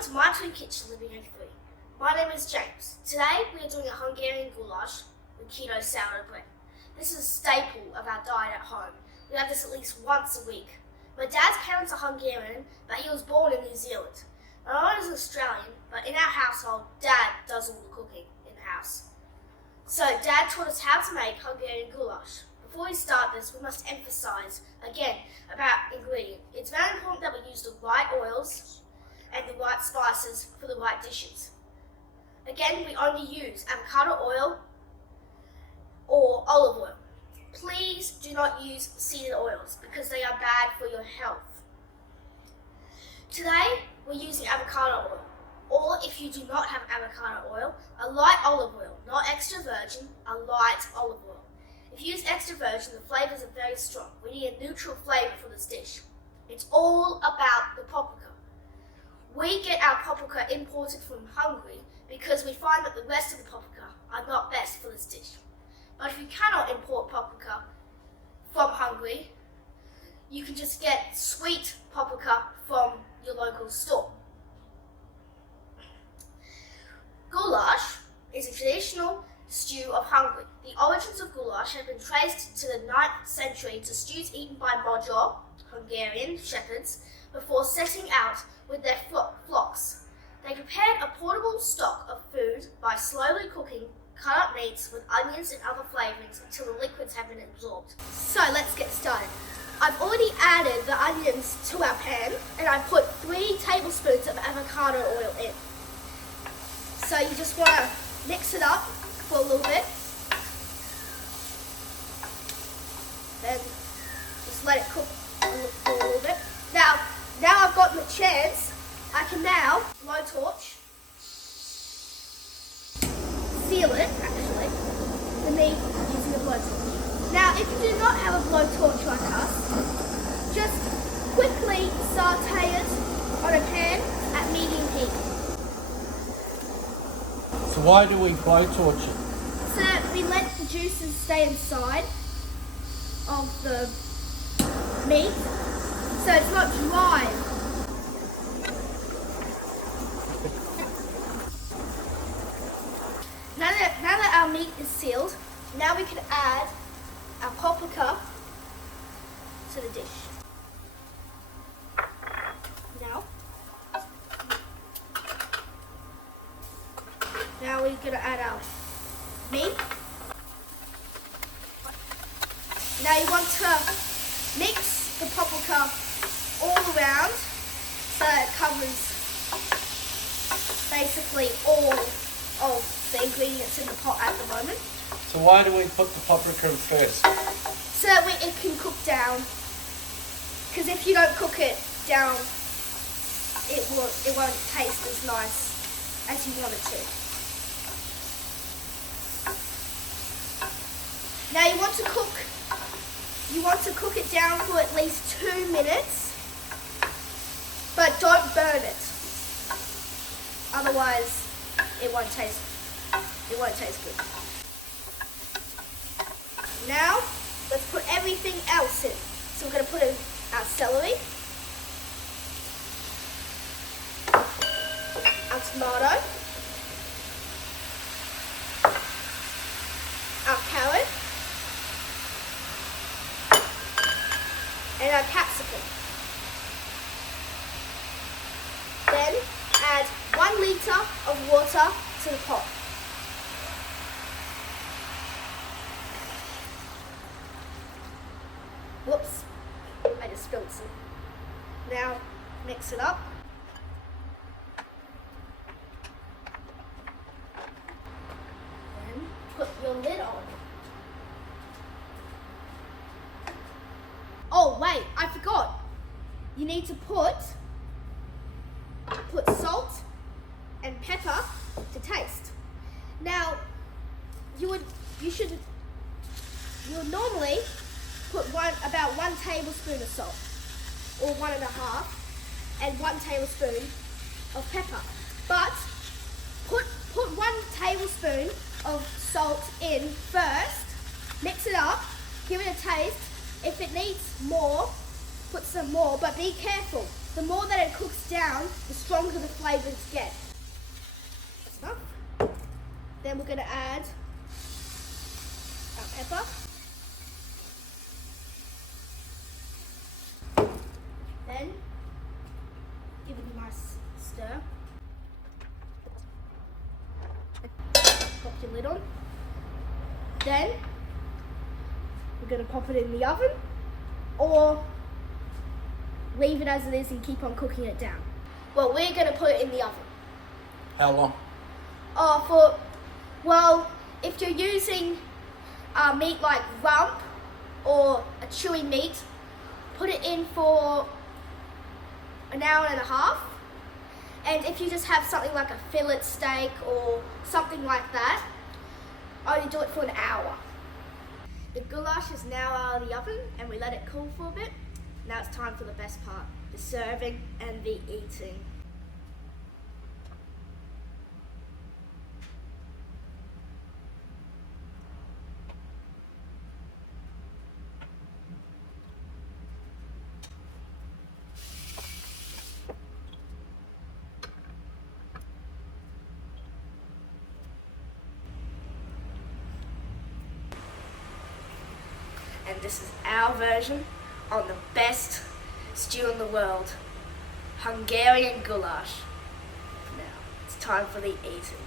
Welcome to my twin kitchen living egg 3. My name is James. Today we are doing a Hungarian goulash with keto sourdough bread. This is a staple of our diet at home. We have this at least once a week. My dad's parents are Hungarian, but he was born in New Zealand. My mom is Australian, but in our household, Dad does all the cooking in the house. So Dad taught us how to make Hungarian goulash. Before we start this, we must emphasize again about ingredients. It's very important that we use the right oils and the right spices for the right dishes. Again, we only use avocado oil or olive oil. Please do not use seeded oils because they are bad for your health. Today, we're using avocado oil, or if you do not have avocado oil, a light olive oil, not extra virgin, a light olive oil. If you use extra virgin, the flavors are very strong. We need a neutral flavor for this dish. It's all about the paprika. We get our paprika imported from Hungary because we find that the rest of the paprika are not best for this dish. But if you cannot import paprika from Hungary, you can just get sweet paprika from your local store. Goulash is a traditional stew of Hungary. The origins of goulash have been traced to the 9th century to stews eaten by Magyar, Hungarian shepherds, before setting out with their flocks. They prepared a portable stock of food by slowly cooking cut up meats with onions and other flavorings until the liquids have been absorbed. So let's get started. I've already added the onions to our pan and I put 3 tablespoons of avocado oil in. So you just want to mix it up for a little bit. Then just let it cook for a little bit. Now I've got the chance, I can now blowtorch, seal it actually, the meat using a blowtorch. Now if you do not have a blowtorch like us, just quickly saute it on a pan at medium heat. So why do we blowtorch it? So we let the juices stay inside of the meat, so it's not dry. Now that our meat is sealed, now we can add our paprika to the dish. Now we're going to add our meat. Now you want to mix the paprika all around so it covers basically all of the ingredients in the pot at the moment. So why do we put the paprika in first? So that it can cook down. Because if you don't cook it down, it won't taste as nice as you want it to. Now you want to cook it down for at least 2 minutes, but don't burn it. Otherwise, it won't taste good. Now, let's put everything else in. So we're going to put in our celery, our tomato, our carrot, and our capsicum. Then add 1 litre of water to the pot. Whoops, I just spilled some. Now mix it up. Then put your lid on. Oh wait, I forgot. You need to put salt and pepper to taste. Now, you'll normally put about 1 tablespoon of salt, or 1.5, and 1 tablespoon of pepper. But put 1 tablespoon of salt in first, mix it up, give it a taste. If it needs more, put some more, but be careful. The more that it cooks down, the stronger the flavors get. That's enough. Then we're going to add our pepper. Then give it a nice stir. Pop your lid on. Then we're going to pop it in the oven or leave it as it is and keep on cooking it down. Well, we're going to put it in the oven. How long? If you're using meat like rump or a chewy meat, put it in for an hour and a half. And if you just have something like a fillet steak or something like that, only do it for an hour. The goulash is now out of the oven and we let it cool for a bit. Now it's time for the best part, the serving and the eating. And this is our version on the best stew in the world, Hungarian goulash. Now, it's time for the eating.